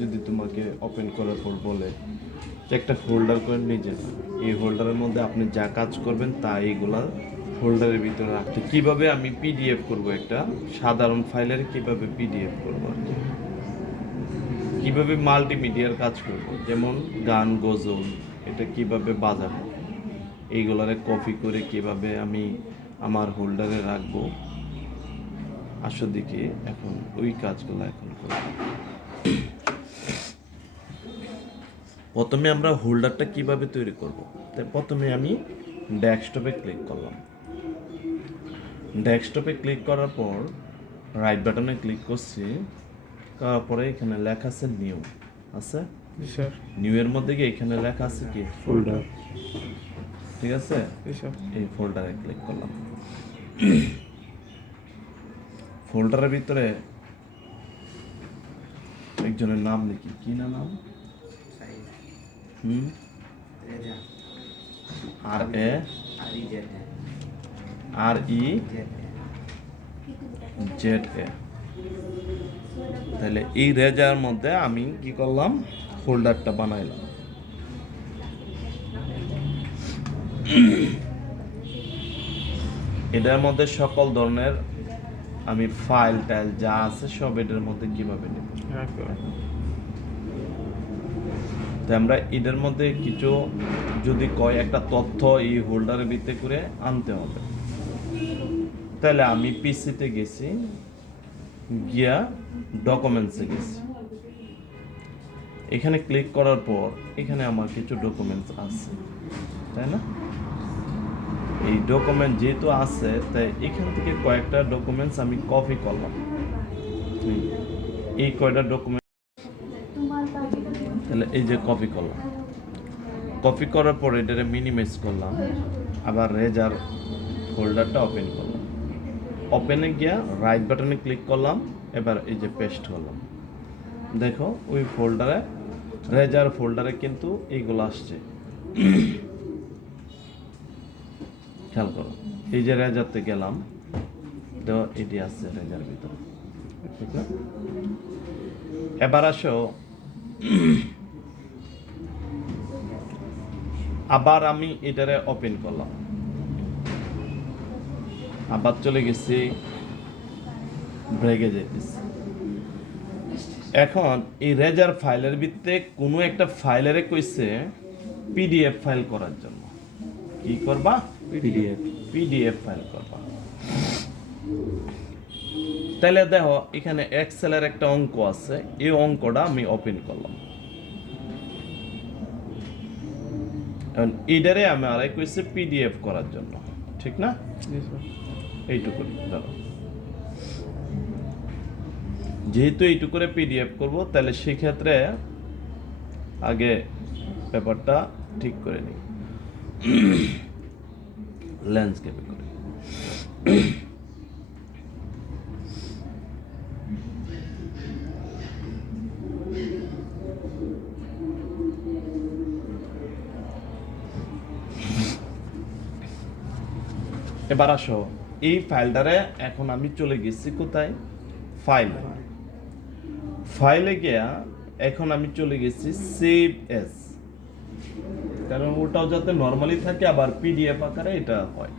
যদি তোমাকে ওপেন করার পর বলে যে একটা ফোল্ডার করে নিজে, এই হোল্ডারের মধ্যে আপনি যা কাজ করবেন তা এইগুলা ফোল্ডারের ভিতরে রাখতে, কিভাবে আমি পিডিএফ করব, একটা সাধারণ ফাইলের কিভাবে পিডিএফ করব আর কি, কিভাবে মাল্টিমিডিয়ার কাজ করব, যেমন গান গজল এটা কিভাবে বাজাবো, এইগুলারে কপি করে কিভাবে আমি আমার হোল্ডারে রাখবো, আসো দিকে এখন ওই কাজগুলো এখন করব। প্রথমে আমরা হোল্ডারটা কিভাবে তৈরি করব, তাই প্রথমে আমি ডেস্কটপে ক্লিক করলাম। ডেস্কটপে ক্লিক করার পর রাইট বাটনে ক্লিক করছি, তারপরে এখানে লেখা আছে নিউ, আছে নিউ এর মধ্যে গিয়ে এখানে লেখা আছে কি ফোল্ডার, ঠিক আছে, এই ফোল্ডারে ক্লিক করলাম। ফোল্ডারের ভিতরে একজনের নাম লিখি, কি না নাম, আর এ আর ই জেড এ, তাহলে এই রেজার মধ্যে আমি কি করলাম, ফোল্ডারটা বানাইলাম। এটার মধ্যে সকল ধরনের আমি ফাইল টাইল যা আছে সব এটার মধ্যে কিভাবে নেব, তো আমরা এটার মধ্যে কিছু যদি কয় একটা তথ্য এই হোল্ডারের ভিতরে করে আনতে হবে, তাহলে আমি পিসিতে গেছি, গিয়া ডকুমেন্টসে গেছি, এখানে ক্লিক করার পর এখানে আমার কিছু ডকুমেন্টস আছে, তাই না, এই ডকুমেন্ট যেহেতু আছে তাই এখান থেকে কয়েকটা ডকুমেন্টস আমি কপি করলাম, এই কয়টা ডকুমেন্ট, তাহলে এই যে কপি করলাম, কপি করার পর এটারে মিনিমাইজ করলাম, আবার রেজার ফোল্ডারটা ওপেন করলাম, ওপেনে গিয়া রাইট বাটনে ক্লিক করলাম, এবার এই যে পেস্ট করলাম, দেখো ওই ফোল্ডারে রেজার ফোল্ডারে কিন্তু এইগুলো আসছে, খেয়াল করো, এই যে রেজারতে গেলাম তো এটি আসছে রেজার ভিতরে, ঠিক না, এবার আসো আবার আমি এটারে ওপেন করলাম, আবার চলে গেছি ব্রেকে যেতেছি, এখন এই রেজার ফাইলের ভিতরে কোনো একটা ফাইলেরে কইছে পিডিএফ ফাইল করার জন্য, কি করবা, পিডিএফ ফাইল করবা, তাহলে দেখো এখানে এক্সেলের একটা অঙ্ক আছে, এই অঙ্কটা আমি ওপেন করলাম, এখন এটারে আমি আরেক কইছে পিডিএফ করার জন্য, ঠিক না, এইটুকু ধরো, যেহেতু এইটুকু করে পিডিএফ করব তাহলে সেক্ষেত্রে আগে পেপারটা ঠিক করে নিই, ল্যান্ডস্কেপে করে, এবার আসো এই ফাইলটারে এখন আমি চলে গেছি কোথায়, ফাইলে গিয়া এখন আমি চলে গেছি সেভ এস, কারণ ওটাও যাতে নর্মালি থাকে আবার পিডিএফ আকারে এটা হয়,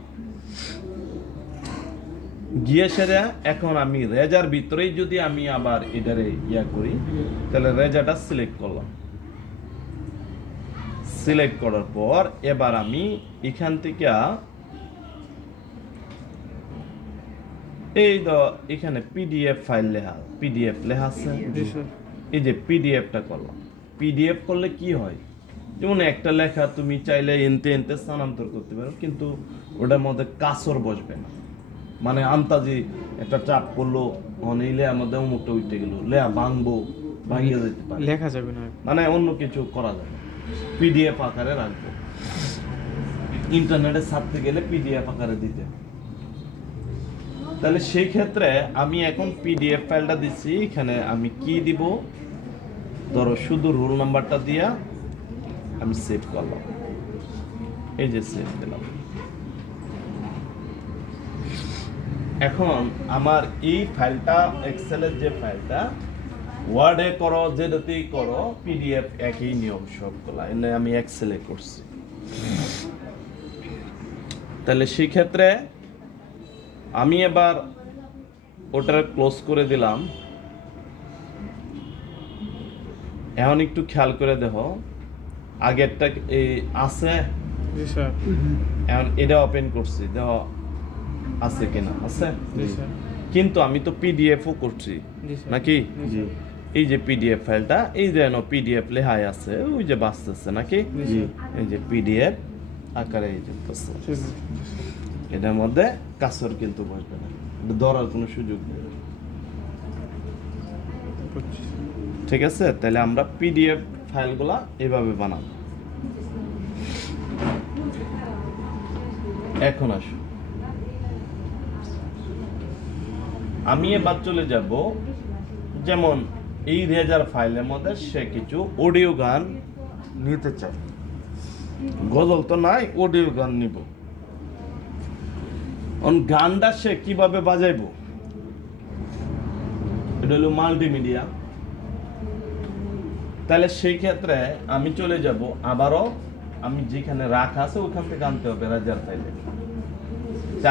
গিয়ে সেরে এখন আমি রেজার ভিতরেই যদি আমি আবার এটারে ইয়া করি, তাহলে রেজাটা সিলেক্ট করলাম, সিলেক্ট করার পর এবার আমি এখান থেকে এই তো এখানে পিডিএফ ফাইল পিডিএফ লেখা আছে, এই যে পিডিএফটা করলাম, পিডিএফ করলে কি হয়, যেমন একটা লেখা তুমি চাইলে এনতে স্থানান্তর করতে পারো, কিন্তু ওটার মধ্যে কাসর বসবে না, মানে আন্তাজি একটা চাপ করলো অনেইলে আমাদের অমুকটা উঠে গেল, লেখা ভাঙিয়ে যেতে পারে, লেখা যাবে না, মানে অন্য কিছু করা যাবে, পিডিএফ আকারে রাখবো, ইন্টারনেটে ছাড়তে গেলে পিডিএফ আকারে দিতে, তাহলে সেই ক্ষেত্রে আমি এখন পিডিএফ ফাইলটা দিচ্ছি, এখানে আমি কি দিব, ধরো শুধু রোল নাম্বারটা দিয়া আমি সেভ করলাম, এই যে সেভ দিলাম, এখন আমার এই ফাইলটা এক্সেলের যে ফাইলটা ওয়ার্ডে করো যেটাতেই করো পিডিএফ একই নিয়ম সবগুলা এনে আমি এক্সেলে করছি। তাহলে সেই ক্ষেত্রে আমি এবার ওটা ক্লোজ করে দিলাম। এখন একটু খেয়াল করে দেখো আগেরটা আছে, জি স্যার। এখন এটা ওপেন করছি, দেখো আছে কিনা, আছে। জি স্যার। কিন্তু আমি তো পিডিএফও করছি জি স্যার। নাকি? জি। এই যে পিডিএফ ফাইলটা এই যে পিডিএফ লেখাই আছে, ওই যে বাঁচতেছে নাকি? জি। এই যে পিডিএফ আকারে এই যে বসছে। জি স্যার। এটার মধ্যে কাসর কিন্তু বসবে না, এটা ধরার কোনো সুযোগ নেই। ঠিক আছে, তাহলে আমরা পিডিএফ ফাইলগুলা এভাবে বানাবো। এখন আসো, আমি এবার চলে যাব, যেমন এই রেজার ফাইলের মধ্যে সে কিছু অডিও গান নিতে চাই, গজল তো নাই, অডিও গান নিব। গানটা সে কিভাবে বাজাইবো, এটা হলো মাল্টিমিডিয়া। তাহলে সেই ক্ষেত্রে আমি চলে যাব, আবারও আমি যেখানে রাখা আছে ওখান থেকে আনতে হবে রেজার ফাইলে।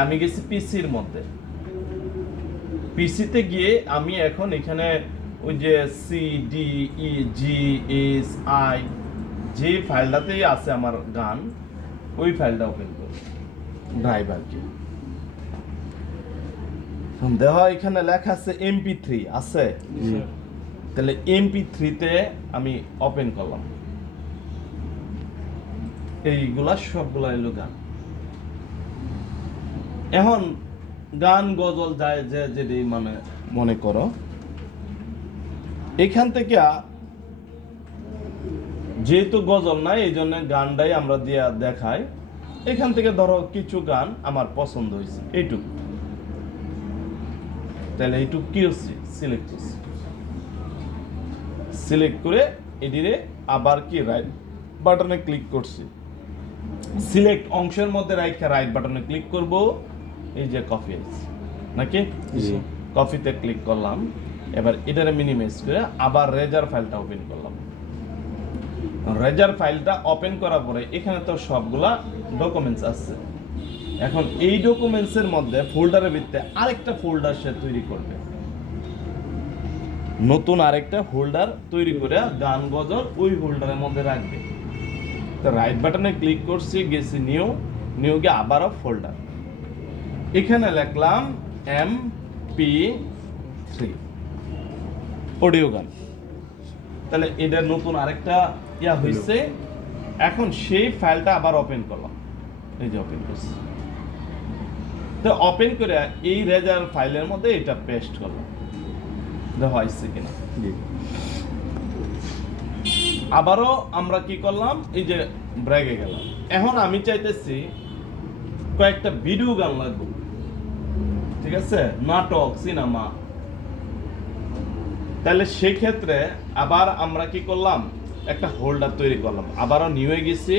আমি গেছি পিসির মধ্যে, পিসিতে গিয়ে আমি এখন এখানে ওই যে CDEGSI যে ফাইলটাতেই আছে আমার গান, ওই ফাইলটা ওপেন করব ড্রাইভারকে। দেখো এখানে লেখা আছে MP3 আছে, তাহলে MP3 তে আমি ওপেন করলাম। এইগুলা সবগুলা এলো গান। এখন গান গজল যায় যে যেটি মানে মনে করো, এখান থেকে যেহেতু গজল নাই এই জন্য গানটাই আমরা দিয়া দেখাই। এখান থেকে ধরো কিছু গান আমার পছন্দ হয়েছে, এইটুকু, তাহলে এইটুকু কি হচ্ছে, সিলেক্ট করছি। সিলেক্ট করে এটিরে আবার কি রাইট বাটনে ক্লিক করছি, সিলেক্ট অংশের মধ্যে রাইট বাটনে ক্লিক করব, এই যে কপি আছে নাকি? কপিতে ক্লিক করলাম। এবার এটারে মিনিমাইজ করে আবার রেজার ফাইলটা ওপেন করলাম। রেজার ফাইলটা ওপেন করার পরে এখানে তো সবগুলা ডকুমেন্টস আছে। এখন এই ডকুমেন্টসের মধ্যে ফোল্ডারের ভিতরে আরেকটা ফোল্ডার সে তৈরি করবে, নতুন আরেকটা ফোল্ডার তৈরি করে গান গজল ওই ফোল্ডারের মধ্যে রাখবে। তো রাইট বাটনে ক্লিক করছি, গেছি নিউ গিয়ে আবারও ফোল্ডার, এখানে লিখলাম MP3 অডিও গান। তাহলে এটা নতুন আরেকটা ইয়া হয়েছে। এখন সেই ফাইলটা আবার ওপেন করলাম, এই যে ওপেন করছি। তো ওপেন করে এই রেজার ফাইলের মধ্যে এটা পেস্ট করলাম, দেখো আসছে কিনা। আবারও আমরা কি করলাম, এই যে ব্রেকে গেলাম। এখন আমি চাইতেছি কয়েকটা ভিডিও গান লাগবে, ঠিক আছে, নাটক, সিনেমা। তাহলে সেই ক্ষেত্রে আবার আমরা কি করলাম, একটা হোল্ডার তৈরি করলাম, আবারও নিউ হয়ে গেছি।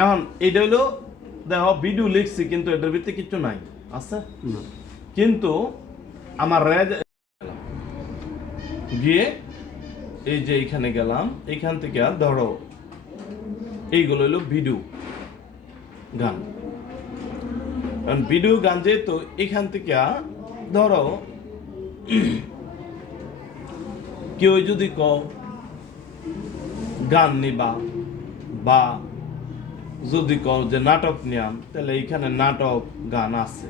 এখন এটা হলো দেখো ভিডিও লিখছি, কিন্তু এটার ভিতরে কিছু নাই, আছে কিন্তু আমার গিয়ে এই যে এখানে গেলাম, এখান থেকে ধরো এইগুলো হলো ভিডিও গান। ভিডিও গান যেহেতু এখান থেকে ধরো কেউ যদি গান নিবা বা যদি যে নাটক নিয়াম, তাহলে এইখানে নাটক গান আছে,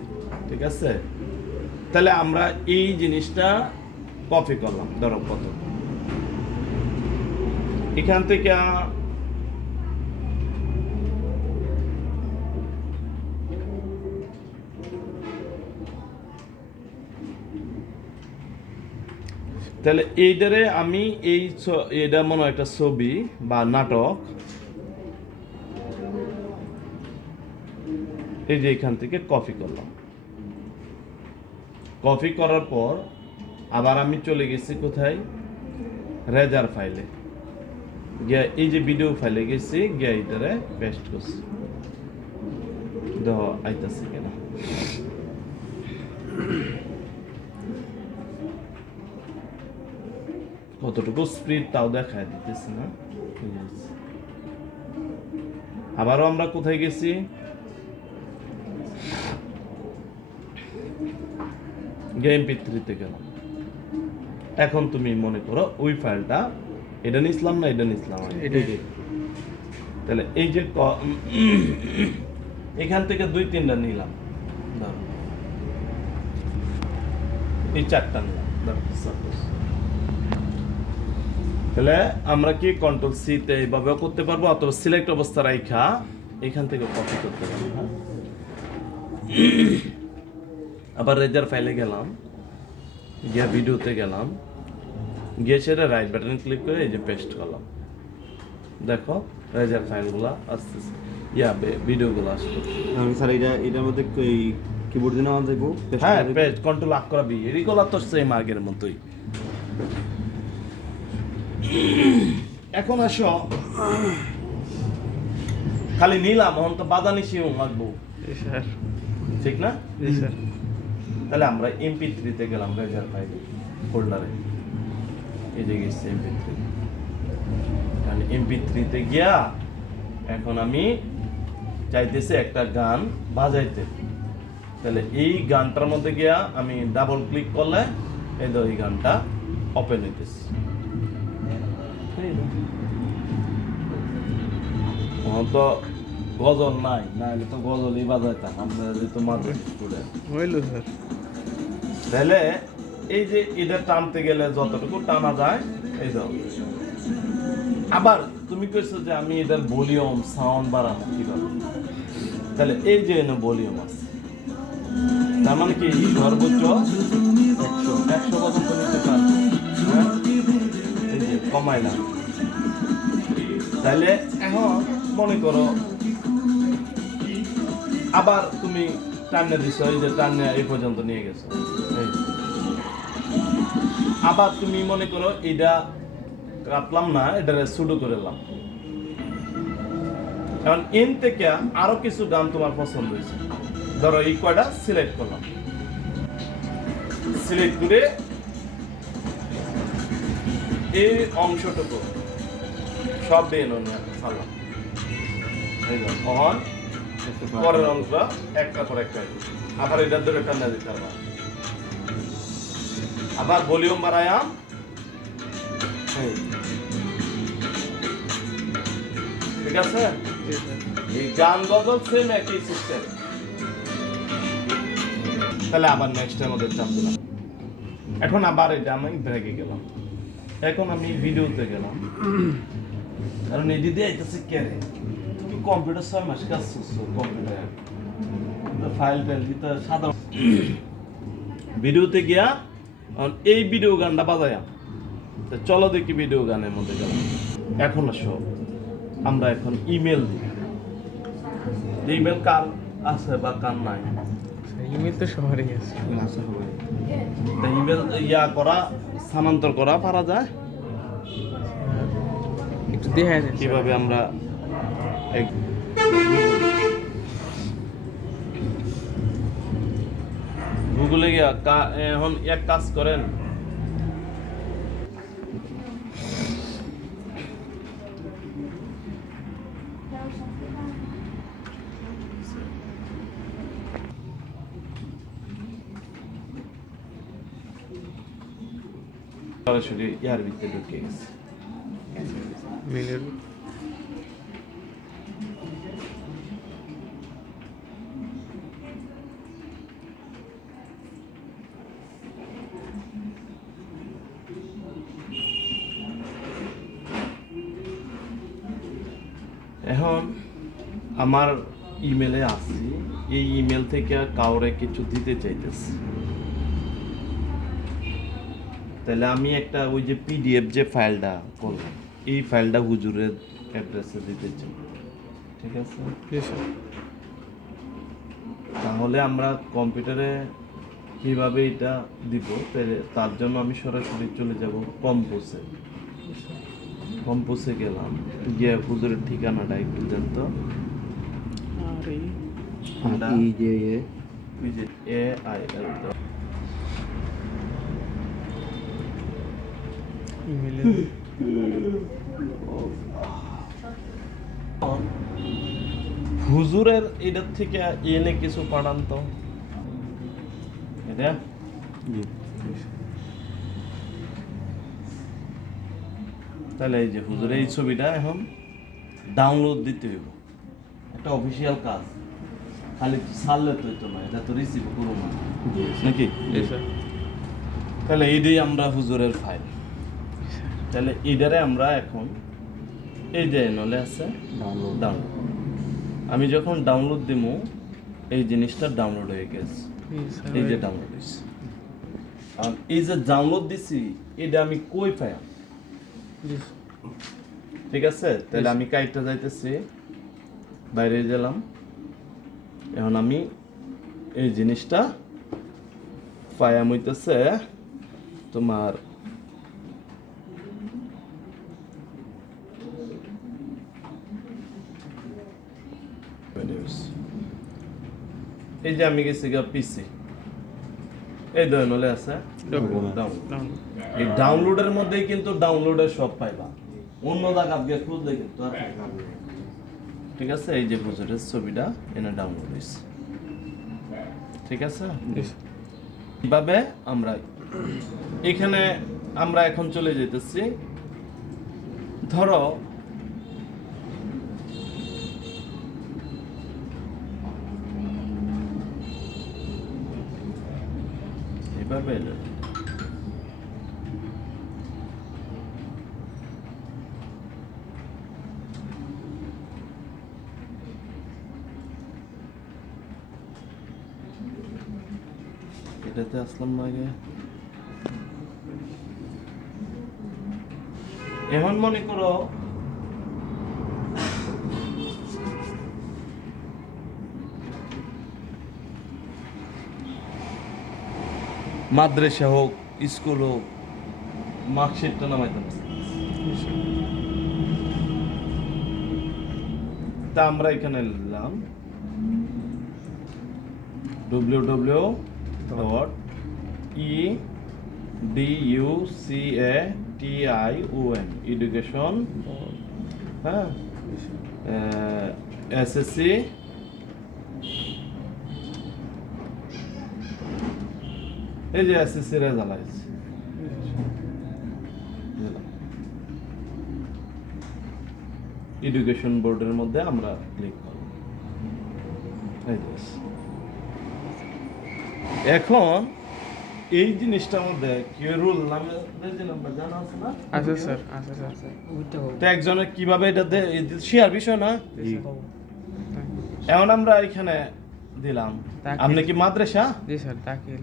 ঠিক আছে। তাহলে আমরা এই জিনিসটা কপি করলাম, ধরো কত এখান থেকে তাহলে এইটারে আমি এটা মনে হয় একটা ছবি বা নাটক, এই যে এখান থেকে কপি করলাম। কপি করার পর আবার আমি চলে গেছি কোথায়, রেজার ফাইলে গিয়ে এই যে ভিডিও ফাইলে গেছি, গিয়ে এটারে পেস্ট করছি। দেওয়া আইতাছে কিনা। কতটুকু স্পিড তাও দেখায় দিতেছে না। আবারও আমরা কোথায় গেছি? MP3 গেলাম। এখন তুমি মনে করো ওই ফাইলটা এটা নিছিলাম না এটা নিছিলাম, তাহলে এই যে এখান থেকে 2-3টা নিলাম, ধরো এই 4টা নিলাম, ধরো সাপোজ। তাহলে আমরা কি কন্ট্রোল সি তে এইভাবেও করতে পারবো, অথবা সিলেক্ট অবস্থা রাইখা এখান থেকে কপি করতে পারবো। হ্যাঁ, আবার রেজার ফাইলে গেলাম, গিয়ে ভিডিওতে গেলাম, গিয়ে সেটা রাইট বাটন ক্লিক করে এই যে পেস্ট করলাম। দেখো রেজার ফাইলগুলো আস্তে আস্তে ভিডিওগুলো আসবে। স্যার এটার মধ্যে কিবোর্ড দিয়ে নামা যাবো? হ্যাঁ, পেস্ট কন্ট্রোল আক করা বি, এগুলো তো সেম আগের মতোই। এখন আসো, খালি নিলাম, এখন তো বাদানি সিও লাগবো, ঠিক না? তাহলে আমরা MP3 তে গেলাম, রেজার ফাইলে ফোল্ডারে এই যে গেছে MP3। মানে MP3 তে গিয়া এখন আমি চাইতেছি একটা গান বাজাইতে। তাহলে এই গানটার মধ্যে গিয়া আমি ডাবল ক্লিক করলে এই তো এই গানটা ওপেন হইতেছে। তো গজল নাই, নাহলে তো গজলই বাজাইতাম আমরা, যেহেতু মাদ্রাসা স্টুডেন্ট। তাহলে এই যে এটা টানতে গেলে যতটুকু টানা যায় এই দাও। আবার তুমি কইছো যে আমি এটার ভলিউম সাউন্ড বাড়াবো কিভাবে? তাহলে এই যে ভলিউম আছে, তার মানে কি সর্বোচ্চ 100 পর্যন্ত নিতে পারবে। এই যে কমাইলাম। তাহলে এখন মনে করো আবার তুমি টান্নে দিছো, এই যে টান্নে এই পর্যন্ত নিয়ে গেছো। আবার তুমি মনে করো এটা কাটলাম না, এটা শুরু করলাম। এখন এন থেকে আরো কিছু গান তোমার পছন্দ হয়েছে, ধরো এই কয়টা সিলেক্ট করলাম, সিলেক্ট করে এই অংশটুকু সব দিয়ে ছাড়লাম। তখন পরের অংশ একটা পর একটা, আবার এটার ধরে টান্না দিতে পারবা। আবার ভলিউম বাড়ায়াম, ঠিক আছে? এই গান গজল সেম একই সিস্টেম। তাহলে আবার নেক্সট আমাদের চাপ দিলাম। এখন আবার এটা আমি ব্রেকে গেলাম, এখন আমি ভিডিওতে গেলাম, কারণ এটি দিয়ে আইতেছে কেরে তুমি কম্পিউটার 6 মাস কাজ করছো, কম্পিউটার ফাইল দিতে সাধারণ ভিডিওতে গিয়া এই ভিডিও গানটা বাজায়া। চলো দেখি ভিডিও গানের মধ্যে গেলাম। এখন আসো আমরা এখন ইমেল দিই। ইমেল কার আছে বা কার নাই? ইমেল তো সবারই আছে। ইমেল করা, স্থানান্তর করা পারা যায় একটু দেখা যায় কিভাবে আমরা গুগলে গিয়া এখন এক কাজ করেন, সরাসরি ইয়ার ভিতরে ঢুকে গেছে। মেলের এখন আমার ইমেলে আসছি, এই ইমেল থেকে কাউরে কিছু দিতে চাইতেছি। তাহলে আমি একটা ওই যে PDF যে ফাইলটা করলাম, এই ফাইলটা হুজুরের অ্যাড্রেসে দিতে চাই, ঠিক আছে? তাহলে আমরা কম্পিউটারে কিভাবে এটা দিব, তার জন্য আমি সরাসরি চলে যাব কম্পোজে। কম্পোজে গেলাম, গিয়ে হুজুরের ঠিকানাটা একটু দেন তো। হোন্ডা EJA AIL ইমেলে হুজুরের এটার থেকে এনে কিছু পাঠান তো এটা জি তাহলে এই যে হুজুরের এই ছবিটা এখন ডাউনলোড দিতে হইব একটা অফিসিয়াল কাজ খালি ছাড়লে তো হইতো না এটা তো রিসিভ করবো না নাকি জি স্যার তাহলে এইটাই আমরা হুজুরের ফাইল তাহলে এটারে আমরা এখন এই যে নলে আছে ডাউনলোড ডাউনলোড আমি যখন ডাউনলোড দিব এই জিনিসটা ডাউনলোড হয়ে গেছে জি স্যার এই যে ডাউনলোড হয়েছে আর এই যে ডাউনলোড দিছি এটা আমি কই পাই জি ঠিক আছে তাহলে আমি কাইটটা যাইতেছি বাইরে গেলাম এখন আমি এই জিনিসটা পায়াম হইতেছে তোমার এই যে আমি গেছি গা পিসি এই ধরেন হলে আছে Document. ডাউনলোড এই ডাউনলোডের মধ্যেই কিন্তু ডাউনলোডের সব পাইবা অন্য জায়গা গিয়ে খুঁজলে কিন্তু আর পাইবা না। ঠিক আছে এই যে হুজুরের ছবিটা এনে ডাউনলোড হয়েছে ঠিক আছে এইভাবে আমরা এখানে আমরা এখন চলে যেতেছি ধরো এইভাবে এলো। এটাতে আসলাম না আগে এখন মনে করো মাদ্রাসা হোক স্কুল হোক মার্কশিটটা নামাইতাম তা আমরা এখানে নিলাম www.education education হ্যাঁ এসএসসি এই যে এসএসসি রেজাল্ট আছে এডুকেশন বোর্ডের মধ্যে আমরা ক্লিক করব এই যে। এখন এই জিনিসটার মধ্যে কি রুল নামে যে নাম্বার জানা আছে না আছে স্যার আছে স্যার তো একজনের কিভাবে এটা শেয়ার বিষয় না এখন আমরা এখানে দিলাম আপনি কি মাদ্রাসা জি স্যার দাখিল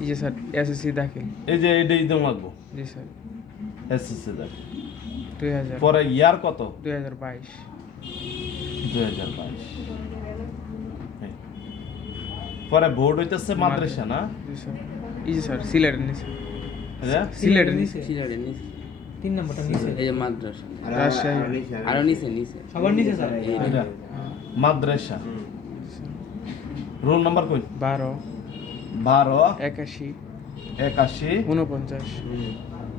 এই যে স্যার এসএসসি দাখিল এই যে এটাই দিন লাগবো জি স্যার এসএসসি দেখ 2000 পরে ইয়ার কত 2022 2022 পরে বোর্ড হইতেছে মাদ্রাসা না জি স্যার এই যে স্যার সিলেটের নিচে হ্যাঁ সিলেটের নিচে সিলেটের নিচে 3 নম্বরটা নিচে এই যে মাদ্রাসা রাজশাহী আরো নিচে নিচে সবার নিচে স্যার এটা মাদ্রাসা রোল নাম্বার কই 12 12 81 81 49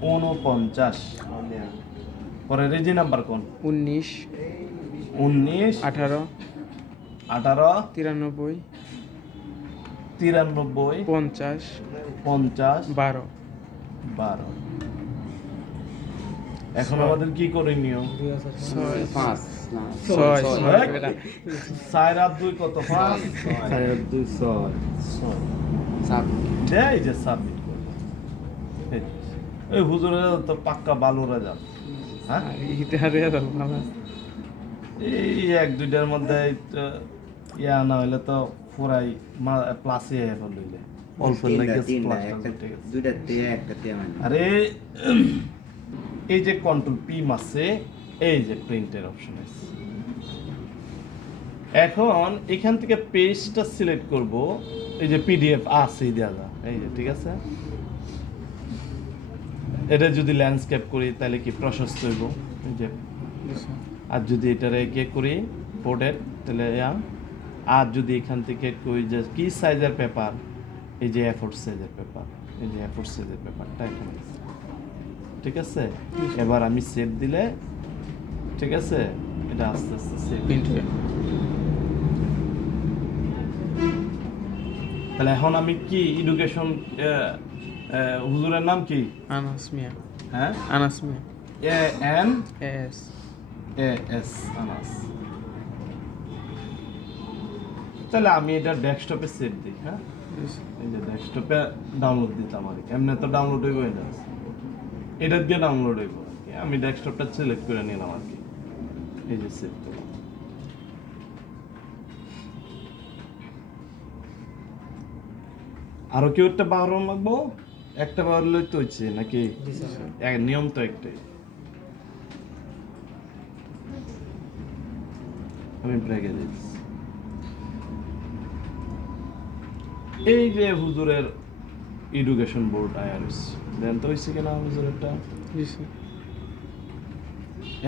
49 পরে রেজি নাম্বার কোন 19 19 18 18 93 93 50 50 12 12 এখন আমাদের কি করণীয় 2006 পাঁচ না 4 আর 2 কত 5 200 সাত দেয় যে সাবমিট করবে এই হুজুরের তো পাক্কা বালুরা যান হ্যাঁ ইতিহারে দাও বাবা এই এক দুইটার মধ্যে ইয়া না হইলে তো পুরাই প্লাসে এখন লইলে অল্প লাগে দুইটা দিয়ে একটা দিয়ে মানে আরে এই যে কন্ট্রোল পি মাসে এই যে প্রিন্টের অপশন আছে এখন এখান থেকে পেজটা সিলেক্ট করব এই যে পিডিএফ আছে দেওয়া এই যে ঠিক আছে এটা যদি ল্যান্ডস্কেপ করি তাহলে কি প্রশস্ত হইব এই যে আর যদি এটারে কে করি পোর্টের তাহলে আর যদি এখান থেকে কই যে কি সাইজের পেপার, এই যে A4 সাইজের পেপার, এই যে A4 সাইজের পেপারটা এখানে আছে। ঠিক আছে, এবার আমি সেভ দিলে, ঠিক আছে, এটা আস্তে আস্তে সেভ। প্রিন্ট হয়ে তাহলে এখন আমি কি এডুকেশন, হুজুরের নাম কি? আনাস মিয়া, হ্যাঁ, আনাস মিয়া, ANAS, এস আনাস। তাহলে আমি এটা ডেস্কটপে সেভ দিই। হ্যাঁ, এই যে ডেস্কটপে ডাউনলোড দিতাম আর কি, এমনি তো ডাউনলোড হইব না, এটা দিয়ে ডাউনলোড হইব আর কি। আমি ডেস্কটপটা সিলেক্ট করে নিলাম আর কি, এই যে সেভ করলাম। আরো কেউ একটা বারো লাগবো, একটা বারো লই তো হচ্ছে নাকি? নিয়ম তো একটাই। আমি ব্রেকে দিচ্ছি। এই যে হুজুরের এডুকেশন বোর্ড আইআরএস দেন তো হয়েছে কিনা হুজুরেরটা? জি স্যার।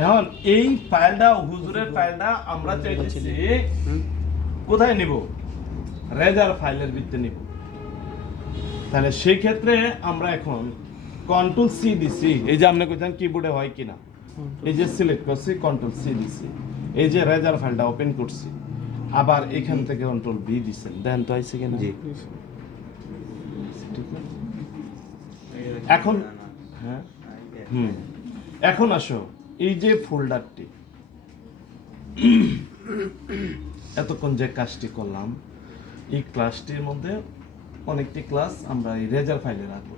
এখন এই ফাইলটা, হুজুরের ফাইলটা আমরা চাইতেছি কোথায় নিব? রেজার ফাইলের ভিতরে নিব। তাহলে সেই ক্ষেত্রে আমরা এখন কন্ট্রোল সি দিছি, এই যে আপনি কইতেন কিবোর্ডে হয় কিনা, এই যে সিলেক্ট করছি, কন্ট্রোল সি দিছি, এই যে রেজার ফাইলটা ওপেন করছি, আবার এখান থেকে কন্ট্রোল বি দিছেন, দেন তো আইছে কিনা? জি। ঠিক না? এখন হ্যাঁ, এখন আসো, এই যে ফোল্ডারটি, এতক্ষণ যে কাজটি করলাম, এই ক্লাসটির মধ্যে অনেকটি ক্লাস আমরা এই রেজার ফাইলে রাখবো।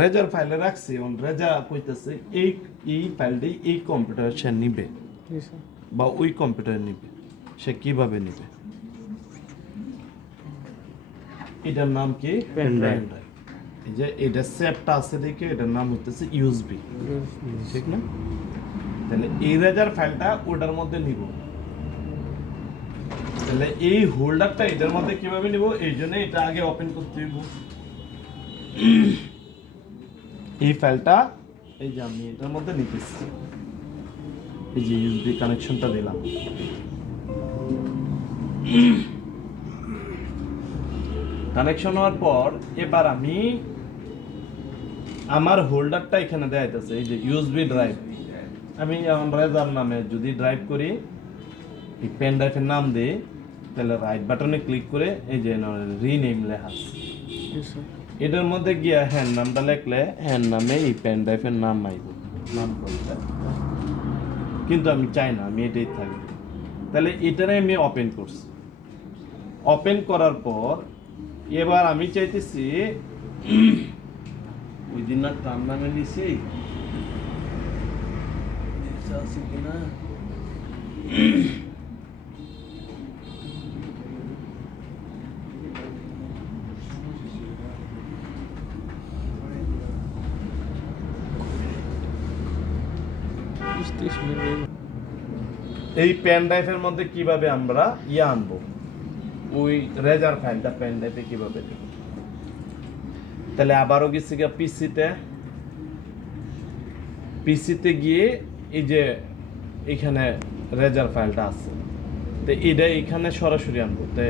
রেজার ফাইলে রাখছি, রেজা কইতেছে এই ফাইলটি এই কম্পিউটার সে নিবে জি স্যার। বা ওই কম্পিউটারে নিবে, সে কিভাবে নিবে? এটার নাম কি? Pen drive. এই যে এটা সেভটা আছে দেখে এটার নাম হইতেছে ইউএসবি, ঠিক না? তাহলে এই রেজার ফাইলটা ওটার মধ্যে নিব। তাহলে এই হোল্ডারটা এটার মধ্যে কিভাবে নিব? এই জন্য এটা আগে ওপেন করতে হইব। এই ফাইলটা এই যে আমি এটার মধ্যে নিতেছি, এই যে ইউএসবি কানেকশনটা দিলাম। কানেকশন হওয়ার পর এবার আমি আমার হোল্ডারটা এখানে দেখাইতেছে, এই যে ইউএসবি ড্রাইভ। আমি রেজার নামে যদি ড্রাইভ করি, এই পেন ড্রাইভের নাম দিই, তাহলে রাইট বাটনে ক্লিক করে এই যে রিনেম লেখা আছে, জি স্যার। এটার মধ্যে গিয়া হ্যান্ড নামটা লেখলে হ্যান্ড নামে এই পেন ড্রাইভের নাম আইব, নাম বলতে। কিন্তু আমি চাই না, আমি এটাই থাকবে। তাহলে এটারে আমি ওপেন করছি। ওপেন করার পর এবার আমি চাইতেছি, ওই দিন না তার নামে নিছি আছে কিনা, এই পেন ড্রাইভের মধ্যে কিভাবে আমরা আনবো, ওই রেজার ফাইলটা পেন ড্রাইভে কিভাবে দেব? তাহলে আবারও গেছি গিয়ে পিসিতে গিয়ে এই যে এখানে রেজার ফাইলটা আছে, তো এটা এখানে সরাসরি আনবো। তো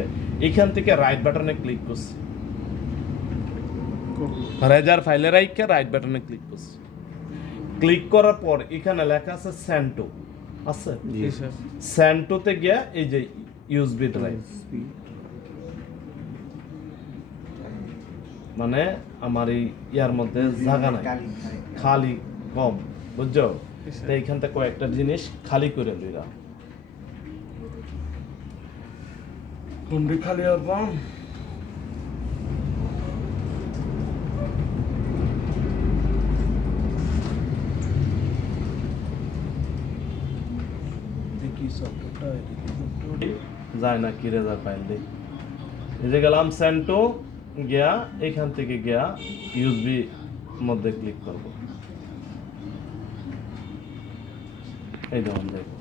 এখান থেকে রাইট বাটনে ক্লিক করছি, রেজার ফাইলের রাইট বাটনে ক্লিক করছি। ক্লিক করার পর এখানে লেখা আছে স্যান্টো আছে, জি স্যার। স্যান্টোতে গিয়া এই যে ইউএসবি ড্রাইভ, মানে আমার এই ইয়ার মধ্যে জায়গা নাই, খালি কম, বুঝছো? তো এইখান থেকে কয়েকটা জিনিস খালি করে লইলাম। কোনটি খালি হবো? যায় না, কি রেজার ফাইল দিই, এই যে গেলাম স্যান্টো, গিয়া এখান থেকে গিয়া ইউএসবি মধ্যে ক্লিক করব, এই দেখুন, দেখো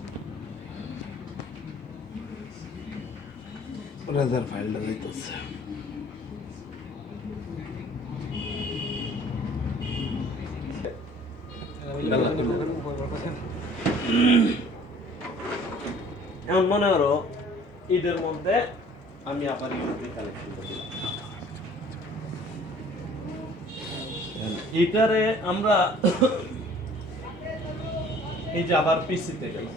রেজার ফাইলটা যাইতেছে। এখন মনে করো এদের মধ্যে আমি আবার ইউএসবি কানেকশন দিলাম। এটারে আমরা এই যে আবার পিসিতে গেলাম,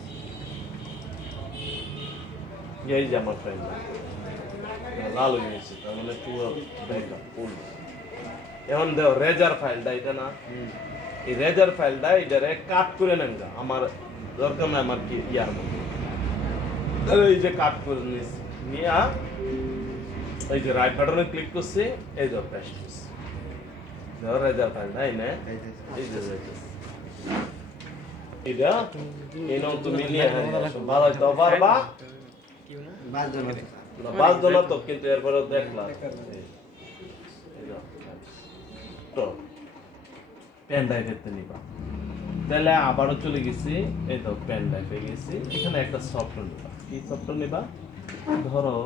এই যে আমার ফাইল লাল হয়ে গেছে, তার মানে পুরো ব্যাকআপ ফুল। এখন দেখো রেজার ফাইলটা এটা না, এই রেজার ফাইলটা এটারে কাট করে নেন গা, আমার দরকার নাই আমার কি ইয়ার মধ্যে। তাহলে এই যে কাট করে নিয়েছি, নিয়ে এই যে রাইট বাটনে ক্লিক করছি, এই যে পেস্ট করছি। দেখো রেজার ফাইলটা এই নে, এই যে এটা এই নাও তুমি নিয়ে ভালো তো পারবা বাস দোলা তো, কিন্তু এরপরে দেখলাম তো পেন ড্রাইভেতে নিবা। তাহলে আবারও চলে গেছি, এই তো পেন ড্রাইভে গেছি, এখানে একটা সফটওয়্যার নিবা। কি সফটওয়্যার নিবা? ধরো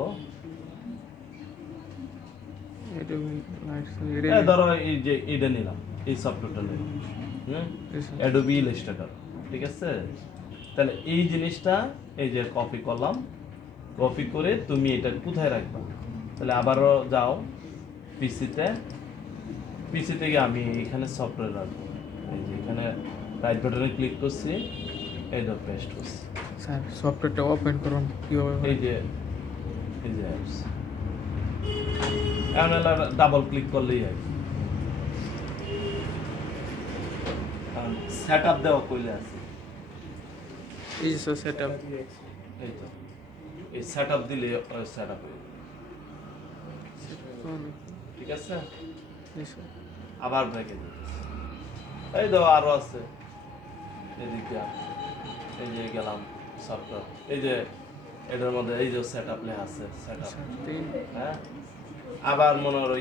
ধরো এই যে এটা নিলাম, এই সফটওয়্যারটা নিলাম, অ্যাডোবি ইলাস্ট্রেটর, ঠিক আছে? তাহলে এই জিনিসটা এই যে কপি করলাম, কপি করে তুমি এটা কোথায় রাখবা? তাহলে আবারও যাও পিসিতে, পিসি থেকে আমি এখানে সফটওয়্যার রাখবো, এই যে এখানে রাইট বাটনে ক্লিক করছি, এই যে পেস্ট করছি। স্যার সফটওয়্যারটা ওপেন করুন কিভাবে হয়? এই যে অ্যাপস, এখন ডাবল ক্লিক করলেই হয়। সেট আপ দেওয়া কইলে আছে, এই যে স্যার সেটআপ। এই তো এই সেট আপ দিলে সেট আপ হয়ে যাবে, ঠিক আছে? আবার ব্রেকে দিতেছি, এই তো আরো আছে এদিকে, এই যে গেলাম সফটওয়্যার, এই যে এটার মধ্যে এই যে সেট আপ লেখা আছে, সেট আপ, হ্যাঁ। আবার মনে হয়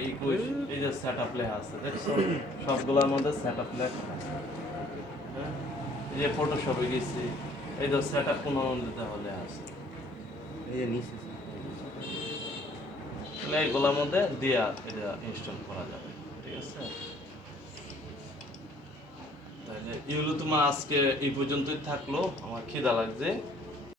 এই যে সেট আপ লেখা আছে, দেখছো সবগুলোর মধ্যে সেট আপ লেখা, হ্যাঁ। এই যে ফটোশপে গেছি, এই যে সেট আপ পুনরাবৃত্তি হলে আছে, এই যে নিচে তাহলে এইগুলোর মধ্যে দিয়া এটা ইনস্টল করা যাবে, ঠিক আছে? তাহলে এগুলো তোমার আজকে এই পর্যন্তই থাকলো, আমার খিদা লাগছে।